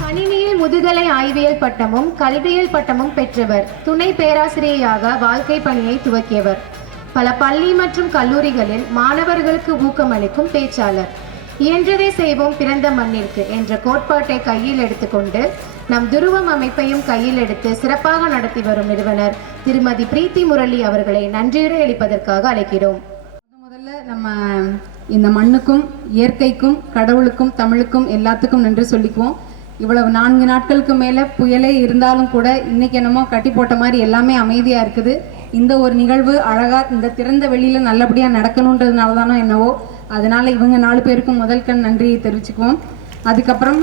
கணினியில் முதுகலை ஆய்வியல் பட்டமும் கல்வியியல் பட்டமும் பெற்றவர். துணை பேராசிரியராக வாழ்க்கை பணியை துவக்கியவர். பல பள்ளி மற்றும் கல்லூரிகளில் மாணவர்களுக்கு ஊக்கமளிக்கும் பேச்சாளர். இயன்றதை செய்வோம் பிறந்த மண்ணிற்கு என்ற கோட்பாட்டை கையில் எடுத்துக்கொண்டு நம் துருவம் அமைப்பையும் கையில் எடுத்து சிறப்பாக நடத்தி வரும் நிறுவனர் திருமதி பிரீத்தி முரளி அவர்களை நன்றியுரை அளிப்பதற்காக அழைக்கிறோம். முதல்ல நம்ம இந்த மண்ணுக்கும் இயற்கைக்கும் கடவுளுக்கும் தமிழுக்கும் எல்லாத்துக்கும் நன்றி சொல்லிக்குவோம். இவ்வளவு நான்கு நாட்களுக்கு மேலே புயலே இருந்தாலும் கூட இன்னைக்கு என்னமோ கட்டி போட்ட மாதிரி எல்லாமே அமைதியாக இருக்குது. இந்த ஒரு நிகழ்வு அழகாக இந்த திறந்த வெளியில் நல்லபடியாக நடக்கணுன்றதுனால தானோ என்னவோ அதனால் இவங்க நாலு பேருக்கும் முதல் கண் நன்றியை தெரிவிச்சுக்குவோம். அதுக்கப்புறம்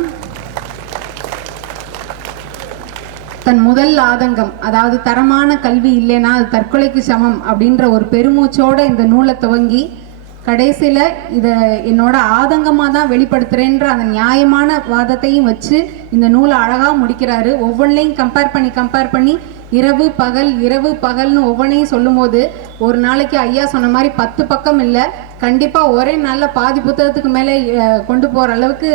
தன் முதல் ஆதங்கம் அதாவது தரமான கல்வி இல்லைன்னா அது தற்கொலைக்கு சமம் அப்படின்ற ஒரு பெருமூச்சோட இந்த நூலை துவங்கி கடைசியில் இதை என்னோட ஆதங்கமாக தான் வெளிப்படுத்துகிறேன்ற அந்த நியாயமான வாதத்தையும் வச்சு இந்த நூலை அழகாக முடிக்கிறாரு. ஒவ்வொன்றையும் கம்பேர் பண்ணி கம்பேர் பண்ணி இரவு பகல் இரவு பகல்னு ஒவ்வொன்றையும் சொல்லும்போது ஒரு நாளைக்கு ஐயா சொன்ன மாதிரி பத்து பக்கம் இல்லை. கண்டிப்பாக ஒரே நாளில் பாதி புத்தகத்துக்கு மேலே கொண்டு போகிற அளவுக்கு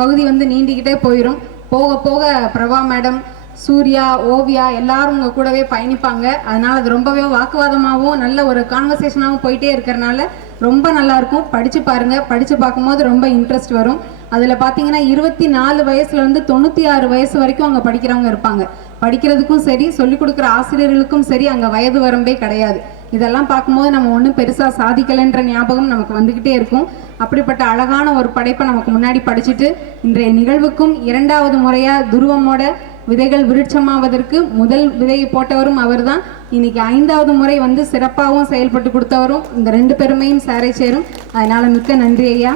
பகுதி வந்து நீண்டிக்கிட்டே போயிடும் போக போக பிரபா மேடம் சூர்யா ஓவியா எல்லாரும் உங்கள் கூடவே பயணிப்பாங்க. அதனால அது ரொம்பவே வாக்குவாதமாகவும் நல்ல ஒரு கான்வர்சேஷனாகவும் போயிட்டே இருக்கிறனால ரொம்ப நல்லாயிருக்கும். படித்து பாருங்கள் படித்து பார்க்கும்போது ரொம்ப இன்ட்ரெஸ்ட் வரும். அதில் பார்த்தீங்கன்னா இருபத்தி நாலு வயசுலேருந்து தொண்ணூற்றி ஆறு வயசு வரைக்கும் அங்கே படிக்கிறவங்க இருப்பாங்க. படிக்கிறதுக்கும் சரி சொல்லிக் கொடுக்குற ஆசிரியர்களுக்கும் சரி அங்கே வயது வரம்பே கிடையாது. இதெல்லாம் பார்க்கும்போது நம்ம ஒன்றும் பெருசாக சாதிக்கலைன்ற ஞாபகம் நமக்கு வந்துக்கிட்டே இருக்கும். அப்படிப்பட்ட அழகான ஒரு படைப்பை நமக்கு முன்னாடி படிச்சுட்டு இன்றைய நிகழ்வுக்கும் இரண்டாவது முறையாக துருவமோட விதைகள் விருட்சமாவதற்கு முதல் விதையை போட்டவரும் அவர்தான். இன்னைக்கு ஐந்தாவது முறை வந்து சிறப்பாகவும் செயல்பட்டு கொடுத்தவரும் இந்த ரெண்டு பெருமையும் சேரை சேரும். அதனால மிக்க நன்றி ஐயா.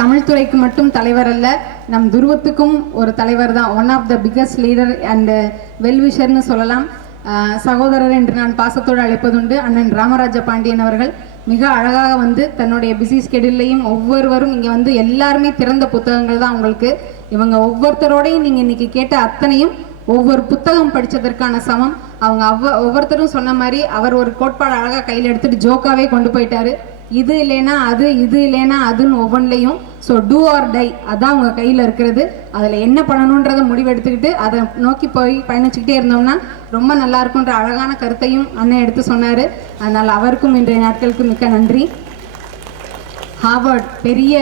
தமிழ்துறைக்கு மட்டும் தலைவர் அல்ல நம் துருவத்துக்கும் ஒரு தலைவர் தான் one of the biggest leader and வெல்விஷர்னு சொல்லலாம். சகோதரர் என்று நான் பாசத்தோடு அழைப்பதுண்டு அண்ணன் ராமராஜ பாண்டியன் அவர்கள். மிக அழகாக வந்து தன்னுடைய பிஸி ஸ்கெடியூல்லையும் ஒவ்வொருவரும் இங்கே வந்து எல்லாருமே திறந்த புத்தகங்கள் தான் உங்களுக்கு. இவங்க ஒவ்வொருத்தரோடையும் நீங்கள் இன்றைக்கி கேட்ட அத்தனையும் ஒவ்வொரு புத்தகம் படித்ததற்கான சமம். அவங்க அவ்வ ஒவ்வொருத்தரும் சொன்ன மாதிரி அவர் ஒரு கோட்பாடு அழகாக கையில் எடுத்துகிட்டு ஜோக்காவே கொண்டு போயிட்டாரு. இது இல்லைன்னா அது இது இல்லைன்னா அதுன்னு ஒவ்வொன்றிலையும் ஸோ டூ ஆர் டை அதான் உங்கள் கையில் இருக்கிறது. அதில் என்ன பண்ணணுன்றதை முடிவெடுத்துக்கிட்டு அதை நோக்கி போய் பயணிச்சுக்கிட்டே இருந்தோம்னா ரொம்ப நல்லா இருக்குன்ற அழகான கருத்தையும் அண்ணன் எடுத்து சொன்னார். அதனால் அவருக்கும் இன்றைய நாட்களுக்கு மிக்க நன்றி. ஹார்வர்ட் பெரிய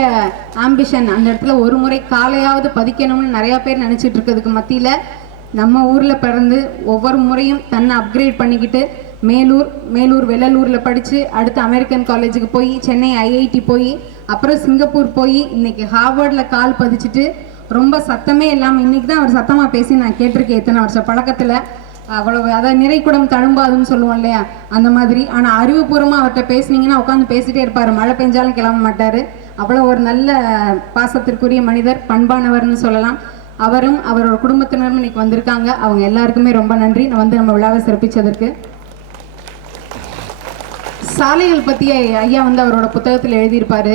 ஆம்பிஷன் அந்த இடத்துல ஒரு முறை காலையாவது பதிக்கணும்னு நிறையா பேர் நினச்சிட்டு இருக்கிறதுக்கு மத்தியில் நம்ம ஊரில் பிறந்து ஒவ்வொரு முறையும் தன்னை அப்கிரேட் பண்ணிக்கிட்டு மேலூர் மேலூர் வெள்ளலூரில் படித்து அடுத்து அமெரிக்கன் காலேஜுக்கு போய் சென்னை ஐஐடி போய் அப்புறம் சிங்கப்பூர் போய் இன்னைக்கு ஹார்வர்டில் கால் பதிச்சுட்டு ரொம்ப சத்தமே இல்லாமல் இன்னைக்கு தான் அவர் சத்தமாக பேசி நான் கேட்டிருக்கேன் இத்தனை வருஷம் பழக்கத்தில். அவ்வளவு அதாவது நிறைக்குடம் தழும்பாதுன்னு சொல்லுவோம் இல்லையா? அந்த மாதிரி. ஆனால் அறிவுபூர்வமாக அவர்கிட்ட பேசுனீங்கன்னா உட்காந்து பேசிட்டே இருப்பார். மழை பெஞ்சாலும் கிளம்ப மாட்டார். அவ்வளோ ஒரு நல்ல பாசத்திற்குரிய மனிதர் பண்பானவர்னு சொல்லலாம். அவரும் அவரோட குடும்பத்தினரும் இன்னைக்கு வந்திருக்காங்க. அவங்க எல்லாருக்குமே ரொம்ப நன்றி. நான் வந்து நம்ம விழாவை சிறப்பித்ததற்கு சாலைகள் பற்றி ஐயா வந்து அவரோட புத்தகத்தில் எழுதியிருப்பாரு.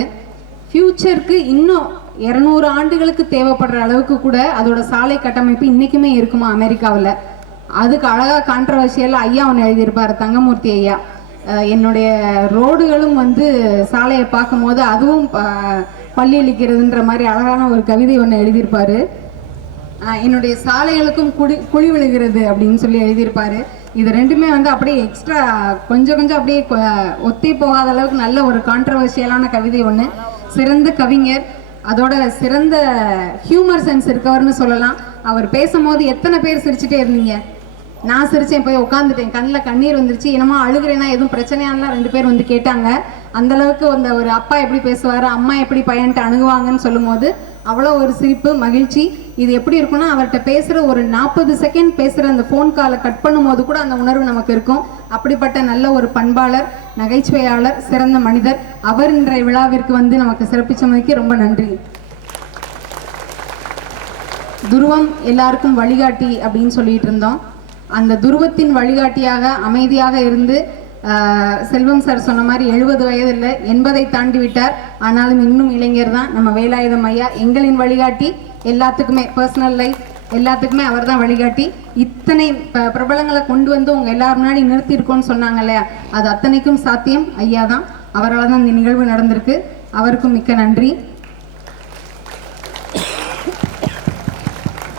ஃப்யூச்சருக்கு இன்னும் இரநூறு ஆண்டுகளுக்கு தேவைப்படுற அளவுக்கு கூட அதோட சாலை கட்டமைப்பு இன்றைக்குமே இருக்குமா அமெரிக்காவில்? அதுக்கு அழகாக கான்ட்ரவர்ஷியலாக ஐயா ஒன்று எழுதியிருப்பார் தங்கமூர்த்தி ஐயா. என்னுடைய ரோடுகளும் வந்து சாலையை பார்க்கும்போது அதுவும் பள்ளி அளிக்கிறதுன்ற மாதிரி அழகான ஒரு கவிதை ஒன்று எழுதியிருப்பாரு. என்னுடைய சாலைகளுக்கும் குடி குழி விழுகிறது அப்படின்னு சொல்லி எழுதியிருப்பாரு. இது ரெண்டுமே வந்து அப்படியே எக்ஸ்ட்ரா கொஞ்சம் கொஞ்சம் அப்படியே கொ- ஒத்தி போகாத அளவுக்கு நல்ல ஒரு கான்ட்ரவர்ஷியலான கவிதை ஒன்று சிறந்த கவிஞர் அதோட சிறந்த ஹியூமர் சென்ஸ் இருக்கவர்னு சொல்லலாம். அவர் பேசும்போது எத்தனை பேர் சிரிச்சுட்டே இருந்தீங்க? நான் சிரிச்சேன் போய் உட்காந்துட்டேன் கண்ணில் கண்ணீர் வந்துருச்சு. என்னமோ அழுகிறேன்னா எதுவும் பிரச்சனையானலாம் ரெண்டு பேர் வந்து கேட்டாங்க. அந்த அளவுக்கு அந்த ஒரு அப்பா எப்படி பேசுவார் அம்மா எப்படி பையன்ட்டு அணுகுவாங்கன்னு சொல்லும்போது அவ்வளோ ஒரு சிரிப்பு மகிழ்ச்சி. இது எப்படி இருக்கும்னா அவர்கிட்ட பேசுகிற ஒரு நாற்பது செகண்ட் பேசுகிற அந்த ஃபோன் காலை கட் பண்ணும்போது கூட அந்த உணர்வு நமக்கு இருக்கும். அப்படிப்பட்ட நல்ல ஒரு பண்பாளர் நகைச்சுவையாளர் சிறந்த மனிதர். அவர் இன்றைய விழாவிற்கு வந்து நமக்கு சிறப்பிச்சமைக்கு ரொம்ப நன்றி. துருவம் எல்லாருக்கும் வழிகாட்டி அப்படின்னு சொல்லிட்டு இருந்தோம். அந்த துருவத்தின் வழிகாட்டியாக அமைதியாக இருந்து ஆஹ், செல்வம் சார் சொன்ன மாதிரி எழுபது வயது இல்லை எண்பதை தாண்டி விட்டார். ஆனாலும் இன்னும் இளைஞர் தான். நம்ம வேலாயுதம் ஐயா எங்களின் வழிகாட்டி. எல்லாத்துக்குமே பர்சனல் லைஃப் எல்லாத்துக்குமே அவர் தான் வழிகாட்டி. இத்தனை ப- பிரபலங்களை கொண்டு வந்து உங்கள் எல்லாரும் முன்னாடி நிறுத்தியிருக்கோம்னு சொன்னாங்க இல்லையா? அது அத்தனைக்கும் சாத்தியம். ஐயா தான் அவரால் தான் இந்த நிகழ்வு நடந்திருக்கு. அவருக்கும் மிக்க நன்றி.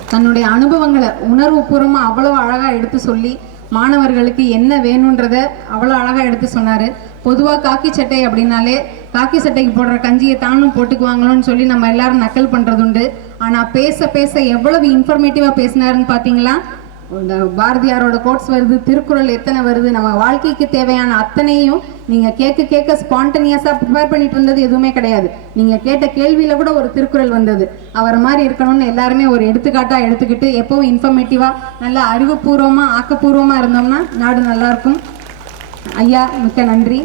தன்னுடைய அனுபவங்களை உணர்வுபூர்வமாக அவ்வளோ அழகாக எடுத்து சொல்லி மாணவர்களுக்கு என்ன வேணுன்றத அவ்வளோ அழகாக எடுத்து சொன்னார். பொதுவாக காக்கி சட்டை அப்படின்னாலே காக்கி சட்டைக்கு போடுற கஞ்சியை தானும் போட்டுக்குவாங்களோன்னு சொல்லி நம்ம எல்லாரும் நக்கல் பண்ணுறது உண்டு ஆனால் பேச பேச எவ்வளவு இன்ஃபர்மேட்டிவாக பேசினாருன்னு பார்த்தீங்களா பாரதியாரோட கோட்ஸ் வருது திருக்குறள் எத்தனை வருது நம்ம வாழ்க்கைக்கு தேவையான அத்தனையும் நீங்கள் கேட்க கேட்க ஸ்பான்டனியஸாக ப்ரிப்பேர் பண்ணிட்டு இருந்தது எதுவுமே கிடையாது. நீங்கள் கேட்ட கேள்வியில் கூட ஒரு திருக்குறள் வந்தது. அவர் மாதிரி இருக்கணும்னு எல்லாருமே ஒரு எடுத்துக்காட்டாக எடுத்துக்கிட்டு எப்பவும் இன்ஃபர்மேட்டிவாக நல்லா அறிவுபூர்வமாக ஆக்கப்பூர்வமாக இருந்தோம்னா நாடு நல்லாயிருக்கும் ஐயா மிக்க நன்றி.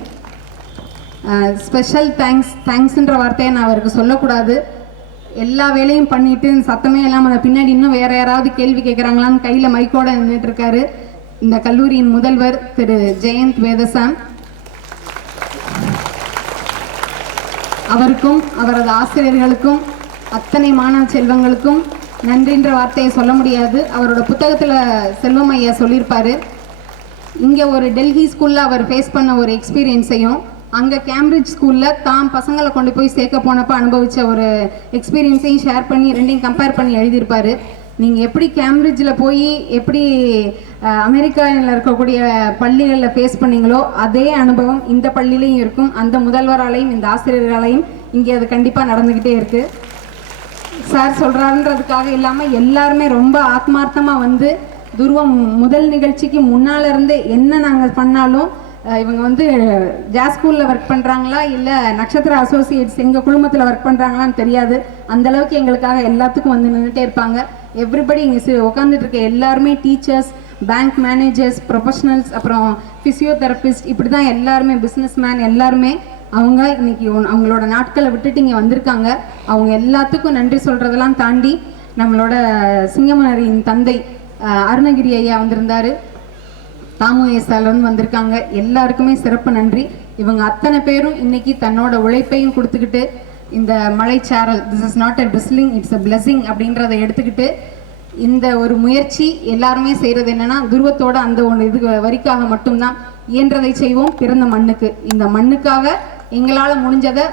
ஸ்பெஷல் தேங்க்ஸ் தேங்க்ஸுன்ற வார்த்தையை நான் அவருக்கு சொல்லக்கூடாது. எல்லா வேலையும் பண்ணிட்டு சத்தமே இல்லாமல் அதை பின்னாடி இன்னும் வேற யாராவது கேள்வி கேட்குறாங்களான்னு கையில் மைக்கோட நின்றுட்டு இருக்காரு. இந்த கல்லூரியின் முதல்வர் திரு ஜெயந்த் வேதசாம். அவருக்கும் அவரது ஆசிரியர்களுக்கும் அத்தனை மாணவ செல்வங்களுக்கும் நன்றின்ற வார்த்தையை சொல்ல முடியாது. அவரோட புத்தகத்தில் செல்வம் ஐயா சொல்லியிருப்பார். இங்கே ஒரு டெல்லி ஸ்கூலில் அவர் ஃபேஸ் பண்ண ஒரு எக்ஸ்பீரியன்ஸையும் அங்கே கேம்பிரிட்ஜ் ஸ்கூலில் தான் பசங்களை கொண்டு போய் சேர்க்க போனப்போ அனுபவித்த ஒரு எக்ஸ்பீரியன்ஸையும் ஷேர் பண்ணி ரெண்டையும் கம்பேர் பண்ணி எழுதியிருப்பார். நீங்கள் எப்படி கேம்பிரிட்ஜில் போய் எப்படி அமெரிக்காவில் இருக்கக்கூடிய பள்ளிகளில் ஃபேஸ் பண்ணீங்களோ அதே அனுபவம் இந்த பள்ளியிலையும் இருக்கும். அந்த முதல்வராலையும் இந்த ஆசிரியர்களாலையும் இங்கே அது கண்டிப்பாக நடந்துக்கிட்டே இருக்குது சார் சொல்கிறாருன்றதுக்காக இல்லாமல் எல்லாருமே ரொம்ப ஆத்மார்த்தமாக வந்து துருவம் முதல் நிகழ்ச்சிக்கு முன்னால் இருந்து என்ன நாங்கள் பண்ணாலும் இவங்க வந்து ஜாஸ் ஸ்கூலில் ஒர்க் பண்ணுறாங்களா இல்லை நட்சத்திர அசோசியேட்ஸ் எங்கள் குழுமத்தில் ஒர்க் பண்ணுறாங்களான்னு தெரியாது. அந்த அளவுக்கு எங்களுக்காக எல்லாத்துக்கும் வந்து நின்றுட்டே இருப்பாங்க. எவ்ரிபடி இங்கே உட்காந்துட்டு இருக்க எல்லாருமே டீச்சர்ஸ் பேங்க் மேனேஜர்ஸ் ப்ரொஃபஷனல்ஸ் அப்புறம் ஃபிசியோதெரபிஸ்ட் இப்படி தான் எல்லாருமே பிஸ்னஸ் மேன் எல்லாருமே அவங்க இன்னைக்கு அவங்களோட நாட்களை விட்டுட்டு இங்கே வந்திருக்காங்க. அவங்க எல்லாத்துக்கும் நன்றி சொல்கிறதெல்லாம் தாண்டி நம்மளோட சிங்கமலரின் தந்தை அருணகிரி ஐயா வந்திருந்தாரு. தாமு ஏசாலன் வந்திருக்காங்க. எல்லாருக்குமே சிறப்பு நன்றி. இவங்க அத்தனை பேரும் இன்னைக்கு தன்னோட உழைப்பையும் கொடுத்துக்கிட்டு இந்த மலைச்சாரல் this is not a drizzling it's a blessing அப்படின்றத எடுத்துக்கிட்டு இந்த ஒரு முயற்சி எல்லாருமே செய்கிறது என்னன்னா துருவத்தோட அந்த ஒன்று இது வரிக்காக மட்டும்தான். இயன்றதை செய்வோம் பிறந்த மண்ணுக்கு. இந்த மண்ணுக்காக எங்களால் முடிஞ்சதை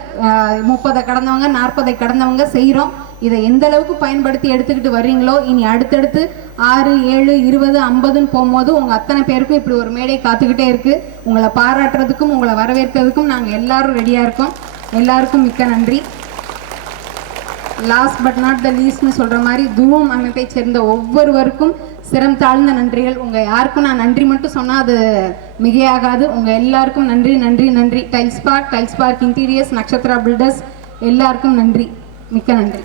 முப்பதை கடந்தவங்க நாற்பதை கடந்தவங்க செய்கிறோம் இதை எந்த அளவுக்கு பயன்படுத்தி எடுத்துக்கிட்டு வர்றீங்களோ இனி அடுத்தடுத்து ஆறு ஏழு இருபது ஐம்பதுன்னு போகும்போது உங்கள் அத்தனை பேருக்கும் இப்படி ஒரு மேடை காத்துக்கிட்டே இருக்குது உங்களை பாராட்டுறதுக்கும் உங்களை வரவேற்கிறதுக்கும் நாங்கள் எல்லாரும் ரெடியாக இருக்கோம். எல்லாருக்கும் மிக்க நன்றி. லாஸ்ட் பட் நாட் த லீஸ்ட்னு சொல்கிற மாதிரி துருவம் அமைப்பை சேர்ந்த ஒவ்வொருவருக்கும் சிரம் தாழ்ந்த நன்றிகள். உங்கள் யாருக்கும் நான் நன்றி மட்டும் சொன்னால் அது மிகையாகாது. உங்கள் எல்லாருக்கும் நன்றி நன்றி நன்றி. Tiles park tiles park interiors Natchathira builders எல்லாருக்கும் நன்றி. மிக்க நன்றி.